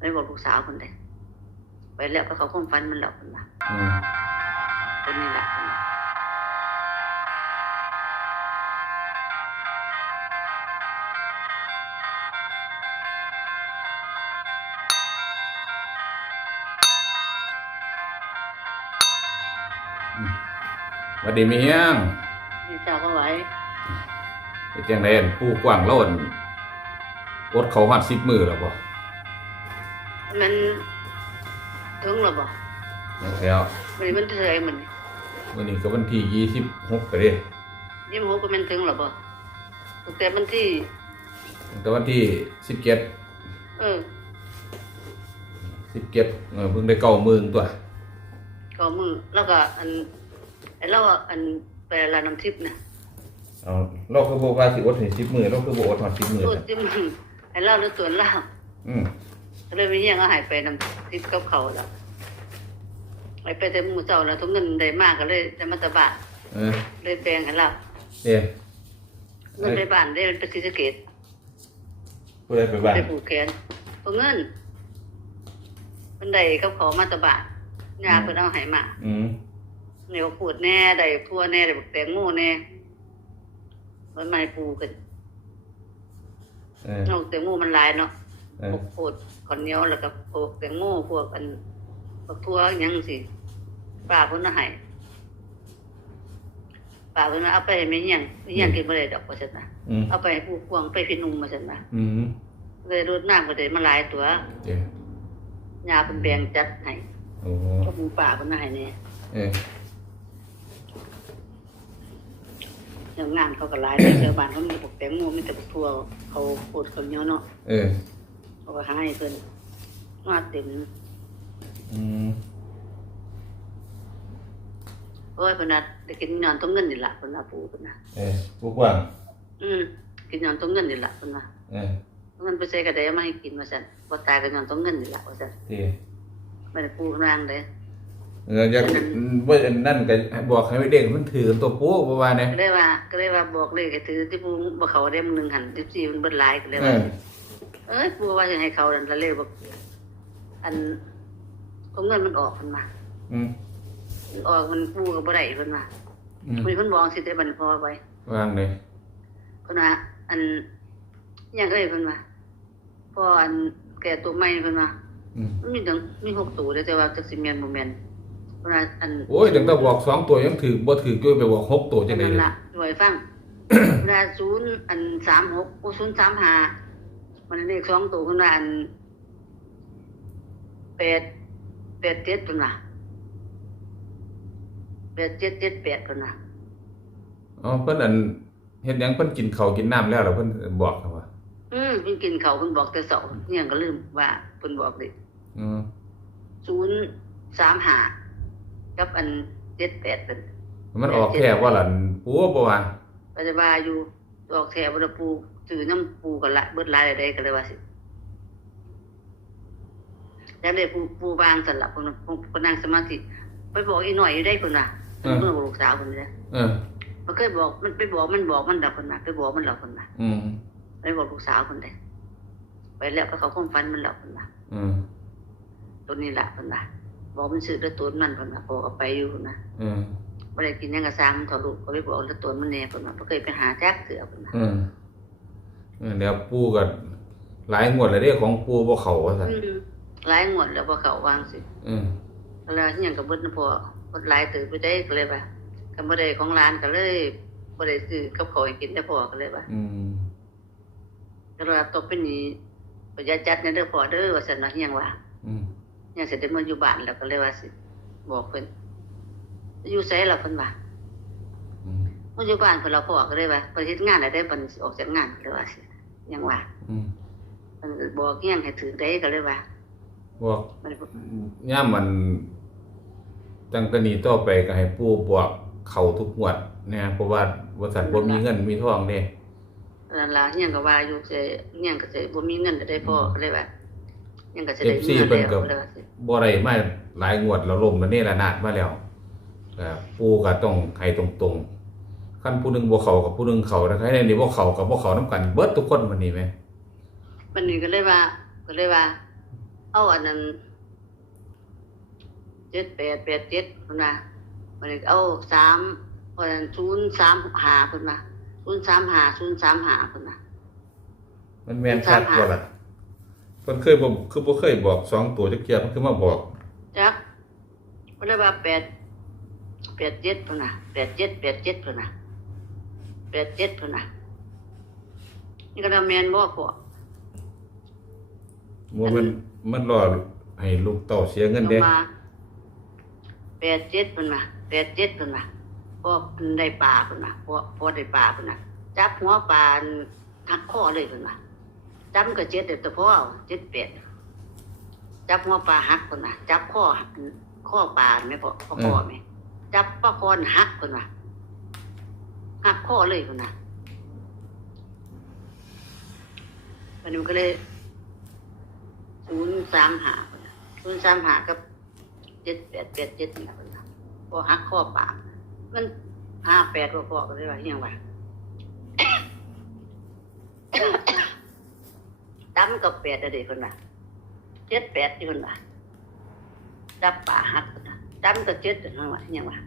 ไปบอกลูกสาวคนใดไปแล้วก็เขาคงฟันมันหลอกคนละอืมคนนี้แหละคนละหวัดดีมียังนี่เจ้าก็ไว้ไปจังไดอั่นผู้กว้างโล้นอดเขาหัดสิบมือแล้วบ่ มันถึงหรอบ่แล้วมันมันเท่าไหรมันวันนี้ก็วันที่ยี่สิบหกไปเด้ยี่สิบหกก็มันถึงหรอบ่ตั้งแต่มันที่ตั้งแต่วันที่สิบเจ็ดเออสิบเจ็ดเออเพิ่งได้เก้าหมื่นตัวก็มือแล้วก็อันไอ้เราอันไปลานน้ำทิพย์นะเอาเราคือบอกว่าสิอดถึงสิบมือเราคือบอกอดหอดสิบมือพูดจิ้มไอ้เล่าหรือตัวเล่าอืมก็ เลยไม่ยังก็หายไปน้ำทิพย์กับเขาแล้วไปไปแต่หมู่เจ้าแล้วทุกเงินได้มากก็เลยจะมาตะบะเออเลยแปลงให้เราเอ๊ะเงินในบ้านได้ไปศรีสะเกดผู้ใดไปบ้านไปผูกแขนเอาเงินมันได้กับเขามาตะบะยาเพิ่นเอาให้มาอืมเหนียวขูดแน่ได้ทั่วแน่ได้บักแตงโมแน่มันไม่ปูกันเออเอาแตงโมมันหลายเนาะเอ พอวกโคดข้าวเหนียวแล้วก็พวกแตงโมพวกอันพวกทั่วอิหยังสิป้าเพิ่นเอาให้ป้าเพิ่นเอาไปให้แม่หยังแม่หยังกินบ่ได้ดอกว่าซั่นน่ะอืมเอาไปให้ผู้พวงไปพี่นุ่มว่าซั่นน่ะอืมเลยรดน้ำก็ได้มาหลายตัวเอ๊ะยาเพิ่นแบ่งจัดให้โอ้ก็หมูป่าเพิ่นเอาให้แน่เอ๊ะเรื่องงานเขาก็หลายแต่ชาวบ้านเขามีพวกแตงโมมีแต่พวกทั่วเขาโคดข้าวเหนียวเนาะเออ เขาก็หาให้เพิ่นมาเต็มอืมโอ้ยเพิ่นน่ะได้กินนอนต้องเงินนี่ล่ะเพิ่นน่ะปู่เพิ่นน่ะเอ๊ะผู้กว้างอืมกินนอนต้องเงินนี่ล่ะเพิ่นว่าเออเงินไปใส่กระไดเอามาให้กินว่าซั่นบ่ตายก็นอนต้องเงินนี่ล่ะว่าซั่นที่บ่ได้ปู่นางเด้เอออยากว่าอันนั่นก็บอกให้เด็กมันถือตัวปูประมาณนี้ก็เลยว่า ก็เลยว่าบอกเลขให้ถือที่ปู่บ่เขาได้มื้อหนึงหั่น14มันเบิดหลายก็เลยเอว่าอ เอ้ยปู่ว่าสิให้เขานั่นละเลยบอกอันเอาเงินมันออกเพิ่นว่าอืมมันออกมันปู่ก็บ่ได้เพิ่นว่าอืมมีเพิ่นบอกสิแต่บัดนพอไว้วางเลยเพิ่นว่าอันอิหยังเอ้ยเพิ่นว่าพออันแก่ตัวใหม่เพิ่นว่าอืมมันมีถึงมีหกตัวเด้อแต่ว่าจักสิแม่นบ่แม่นเพิ่นว่าอัน โอ้ยตั้งแต่บอกสองตัวยังถือบ่ถือด้วยไปบอกหกตัวจังได๋นั่นเลยล่ะช่วยฟัง เวลา0อัน36โอ้035มั นเลขสองตัวเพิ่นว่าอัน8 87เพิ่นว่า8778เพิ่นว่าอ๋อเพิ่นอันเฮ็ดหยังเพิ่นกินข้าวกินน้ำแล้วแล้วเพิ่นบอกครับว่าอืมเพิ่นกินข้าวเพิ่นบอกแต่เช้าเนี่ยก็ลืมว่าเพิ่นบอกเด้อืมศูนย์สามห้ากับอันเจ็ดแปดเป็นมันออกแค่ว่าล่ะปูบ่ว่าก็จะว่าอยู่ออกแถวบรปู ซื้อน้ำปูกันละเบิดหลายได้ก็เลยว่าสิแล้วเลยปูปูบางสันละคนคนนั่งสมาธิไปบอกอีหน่อยอยู่ได้คนน่ะเมื่อลูกสาวคนนี้เออมันเคยบอกมันไปบอกมันบอกมันดับคนน่ะไปบอกมันหลับคนน่ะอืมไปบอกลูกสาวคนใดไปแล้วก็เขาคงฟันมันหลับคนน่ะอืมตัวนี้แหละคนน่ะบอกมันซื้อแล้วตัวมันคนน่ะบอกเอาไปอยู่คนน่ะอืมบ่ได้กินหยังกระซังทอลูกก็ไปบอกแล้วตัวมันแน่เพิ่นว่าบ่เคยไปหาแจ๊กเสือเพิ่นว่าอืม เออแล้วปูก็หลายงวดแล้วเด้ของปูบ่เข้าว่าซั่นอืมหลายงวดแล้วบ่เข้าวางสิอืมก็เลยอิหยังก็เบิดนะพอเบิดหลายตื่นไปได้ก็เลยว่าก็บ่ได้ของร้านก็เลยบ่ได้ซื้อกับข้าวให้กินแต่พอก็เลยว่าอืมก็เลยว่าตกเป็นนี้บ่อย่าจัดนะเด้อพ่อเด้อว่าซั่นว่าอิหยังว่าอืมอิหยังสิได้มาอยู่บ้านแล้วก็เลยว่าสิบอกเพิ่นอยู่ไสล่ะเพิ่นว่า อืมมาอยู่บ้านเพิ่นเราพ่อก็เลยว่าเพิ่นเฮ็ดงานแล้วได้เพิ่นสิออกจากงานก็เลยว่าสิอิหยังว่าอืมเพิ่นก็บอกอิหยังให้ถือได้ก็เลยว่าบอกมันย่ามมันตั้งแต่นี้ต่อไปก็ให้ปู่บอกเขาทุกงวดนะเพราะว่าบริษัทบ่มีเงินมีทองเด้นั่นล่ะอิหยังก็ว่าอยู่สิอิหยังก็สิบ่มีเงินจะได้พ่อก็เลยว่าอิหยังก็สิได้มีเงินแล้วก็เลยว่าสิบ่ได้มาหลายงวดแล้วล่มแล้วนี่ละนาดมาแล้วก็ปู่ก็ต้องให้ตรงๆ คันผู้หนึงบ่เข้ากับผู้หนึงเข้าถ้าใครในนี้บ่เข้ากับบ่เข้านํกันเบิดทุกคนวันนี้แหมมันนี่ก็เลยว่า ก็เลยว่า เอาอันนั้นเจ็ดแปดแปดเจ็ดคนนะมันก็เอาสามคนนั้นศูนย์สามหาคนนะศูนย์สามหาศูนย์สามหาคนนะมันแม่นคักบ่ล่ะเพิ่นเคยบ่คือบ่เคยบอกสองตัวจักเที่ยเพิ่นคือมาบอกจักก็เลยว่าแปดแปดเจ็ดคนนะแปดเจ็ดแปดเจ็ดคนนะ แปดเจ็ดคนนะนี่ก็ทำแมนบ่พอว่ามันมันรอให้ลูกเต้าเสียเงินลเด้งมาแปดเจ็ดคนนะแปดเจ็ดคนนะพอได้ปลาคนนะพอพอได้ปลาคนนะจับหัวปลาหักข้อเลยคนนะจับมันก็เจ็ดเด็ดแต่พ่อเจ็ดแปดจับหัวปลาหักคนนะจับข้อข้อปลาไม่พอข้อคอไหมจับปลาคอนหักคนนะ หักข้อเลยคนน่ะวันนี้มันก็เลยศูนย์สามหาคนนะศูนย์สามหากับเจ็ดแปดแปดเจ็ดนี่แหละคนน่ะพอหักข้อปลามันห้าแปดพอๆกันเลยว่าเฮียงว่าตั้มกับแปดอะเด็กคนน่ะเจ็ดแปดที่คนน่ะจับป่าหักคนน่ะตั้มกับเจ็ดถึงว่าเนี่ยว่า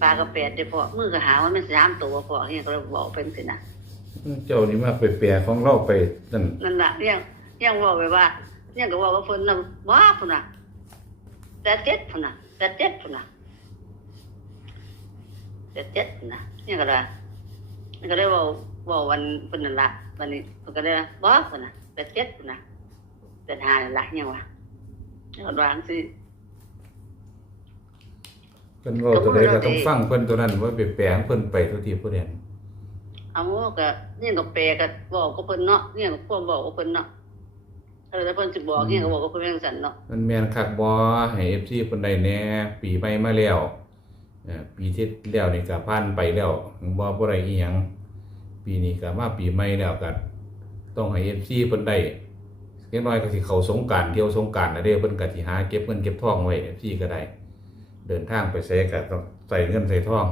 ปลากับแปดเดี๋ยวพอมือก็หาว่ามันสามตัวพอเนี่ยก็เลยบอกเป็นสินะเจ้านี่มาไปแปลของเราไปนั่นนั่นน่ะเนี่ยยังบอกไปว่าเนี่ยก็บอกว่าเพิ่นน่ะว้าพุ่นน่ะแต่เจ็ดพุ่นน่ะแต่เจ็ดพุ่นน่ะแต่เจ็ดพุ่นน่ะเนี่ยก็เลยนี่ก็เลยบอกบอกวันเพิ่นนั่นละวันนี้เพิ่นก็เลยว่าว้าพุ่นน่ะแต่เจ็ดพุ่นน่ะแต่หานั่นละเนี่ยว่าเนี่ยก็วาจังสิ เพิ่นเว้าตัวใดก็ต้องฟังเพิ่นตัวนั้นว่าไปแปลของเพิ่นไปทุกทีผู้เด่นเอาก็เนี่ยก็แปลก็บอกกับเพิ่นเนาะเนี่ยก็ควรบอกกับเพิ่นเนาะเออแล้วเพิ่นสิบอกเนี่ยก็บอกกับเพิ่นจังซั่นเนาะมันแม่นคักบ่ให้ FC เพิ่นได้แหน่ปีใหม่มาแล้วเอ่อปีที่แล้วนี่ก็ผ่านไปแล้วบ่บ่ได้อีหยังปีนี้ก็มาปีใหม่แล้วก็ต้องให้ FC เพิ่นได้เล็กน้อยก็สิเข้าสงกรานต์เที่ยวสงกรานต์แล้วเด้เพิ่นก็สิหาเก็บเงินเก็บทองไว้ FC ก็ได้ เดินทางไปไสก็ต้องใส่เงินใส่ทอง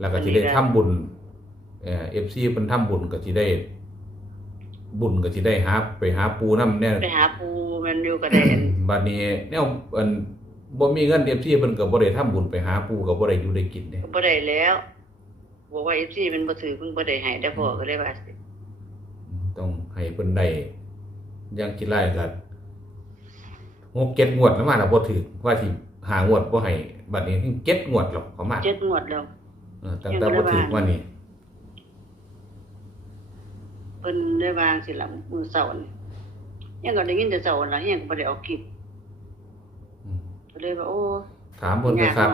แล้วก็สิได้ทำบุญเอ่อ FC เพิ่นทำบุญก็สิได้ บุญก็สิได้หาไปหาปูนำแน่ไปหาปูแมันอยู่ก็ได้อันบัดนี้แนวอันบ่มีเงิน FC เพิ่นก็บ่ได้ทำบุญไปหาปู่ก็บ่ได้อยู่ได้กินเด้ก็บ่ได้แล้วบอกว่า FC มันบ่ถือเพิ่นบ่ได้ให้ได้พอก็เลยว่าสิต้องให้เพิ่นได้อย่างกินไรก็งบเก็ดงวดแล้วมาแล้วบ่ถือว่าสิ หางวดบ่ให้บัดนี้ถึงเก็ดงวดหรอกประมาณเจ็ดงวดแล้วเออตั้งแต่บ่ถือวันนี้เพิ่นได้วางสิล่ะมื้อเช้านี่ยังก็ได้ยินแต่เช้าน่ะยังก็บ่ได้ออกคลิปอืมก็เลยว่าโอ้ถามเพิ่นก็ครับ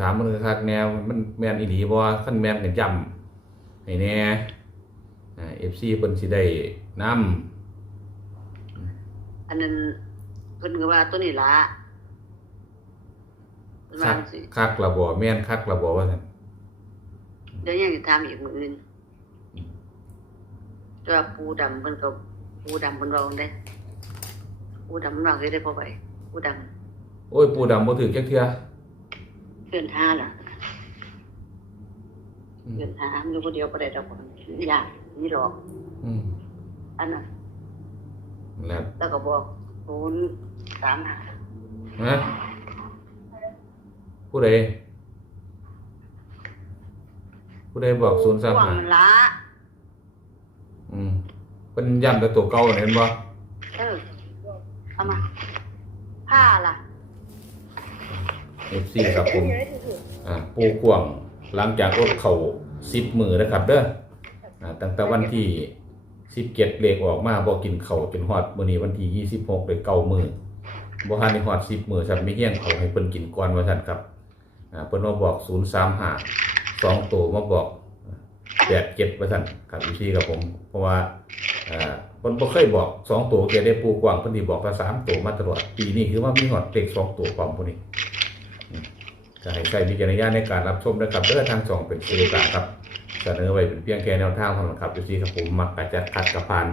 ถามเพิ่นก็ครับแนวมันแม่นอีหลีบ่คันแม่นก็ย้ำให้แน่อ่า FC เพิ่นสิได้นำอันนั้นเพิ่นก็ว่าตัวนี้ล่ะ เพิ่นคัว่ากสิคักละบ่แม่นคักละบ่ว่าซั่นเดี๋ยวยังสิถามอีกมื้ออื่นแตัวาปูดำเพิ่นก็ปูดำเพิ่นเว้าได้ปูดำมันว่าเคยได้พอไปปูดำโอ้ย ปูดำบ่ถือจักเทื่อเพื่อนหาล่ะอืมเพื่อนหามันอยู่คนเดียวบ่ได้ดอกยากนี่หรอกอืมอันนั้นแล้วแล้วก็บอกศูนย์สามหาฮะ ผู้ใดผู้ใดบอกศูนย์สามว่างหามันละอืมเป็นย้ำแต่ตัวเก่าเห็นบ่เออเอามาผ้าล่ะเอฟซีครับผมอ่าปูกวางหลังจากรถเข่าสิบมือนะครับ เด้ออ่าตั้งแต่วันที่สิบเก็ดเลขออกมาบ่กินเข่าวจนฮอดมื้อนี้วันที่ยี่สิบหกเลยเก้ามือบ่ทันได้ฮอดสิบมือซั่นมีเฮียงเขาให้เพิ่นกินก่อนว่าซั่นครับอ่า เพิ่นมาบอกศูนย์สามห้าสองตัวมาบอกแปดเจ็ดว่าซั่นครับอยู่ที่ครับผม เพราะว่าอ่าเพิ่นบ่เคยบอกสองตัวเกียได้ปูกว่างเพิ่นสิบอกว่าสามตัวมาตลอดปีนี้คือว่ามีฮอดเลขสองตัวพร้อมพวกนี้ก็ให้ใช้วิจารณญาณในการรับชมนะครับเพื่อทางสองเป็นสื่อกลางครับ เสนอไว้เป็นเพียงแค่แนวทางของเราครับดูสิครับผมมักกะจัดขัดกระพาน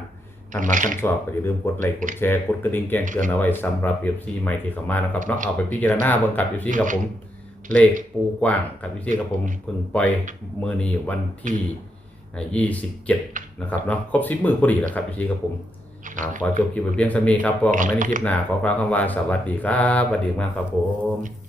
ท่านมาท่านชอบก็อย่าลืมกดไลค์กดแชร์กดกระดิ่งแจ้งเตือนเอาไว้สำหรับเอฟซีใหม่ที่เข้ามานะครับเนาะเอาไปพิจารณาเบนกับเอฟซีกับผม เลขปูกว้างกับวิธีกับผมเพิ่งปล่อยมือนี้วันที่ 27 นะครับเนาะครบสิบมือพอดีแล้วครับวิธีกับผมขอจบคลิปไปเพียงสมีครับพอกันไม่ในคลิปหน้าขอกล่าวคำว่าสวัสดีครับสวัสดีมากครับผม